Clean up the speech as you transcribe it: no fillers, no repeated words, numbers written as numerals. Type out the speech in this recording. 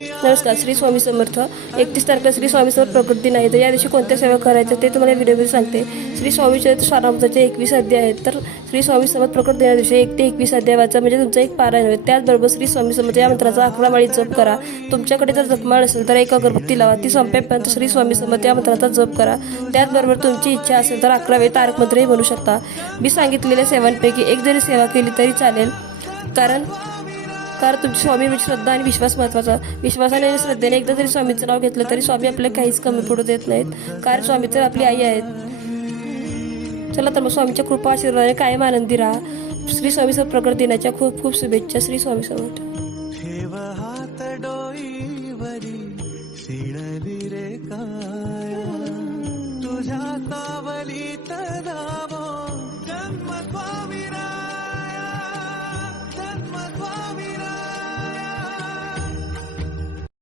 नमस्कार. श्री स्वामी समर्थ. 31 तारखेला श्री स्वामी समर्थ प्रकट दिन आहे. तर या दिवशी कोणत्या सेवा करायच्या ते तुम्हाला व्हिडिओमध्ये सांगते. श्री स्वामी चरित्र सारामृताचे 21 अध्याय आहेत. तर श्री स्वामी समर्थ प्रकट दिना दिवशी 1 ते 21 अध्याय वाचा, म्हणजे तुमचा एक पारायण होईल. त्याचबरोबर श्री स्वामी समर्थ या मंत्राचा 11 माळी जप करा. तुमच्याकडे जर जपमाळ असेल तर एक अगरबत्ती लावा, ती संपेपर्यंत श्री स्वामी समर्थ या मंत्राचा जप करा. त्याचबरोबर तुमची इच्छा असेल तर 11 वेळा तारक मंत्रही म्हणू शकता. मी सांगितलेल्या सेवांपैकी एक जरी सेवा केली तरी चालेल, कारण तुमची स्वामीवर श्रद्धा आणि विश्वास महत्त्वाचा. विश्वासाने आणि श्रद्धेने एकदा जरी स्वामीचं नाव घेतलं तरी स्वामी आपल्याला काहीच कमी पडू देत नाहीत, कारण स्वामी तर आपली आई आहेत. चला तर मग स्वामीच्या कृपा आशीर्वादाने कायम आनंदी राहा. श्री स्वामी समर्थ प्रकट दिनाच्या खूप खूप शुभेच्छा. श्री स्वामी समर्थ. ठेव हात डोईवरी, सिणली रे का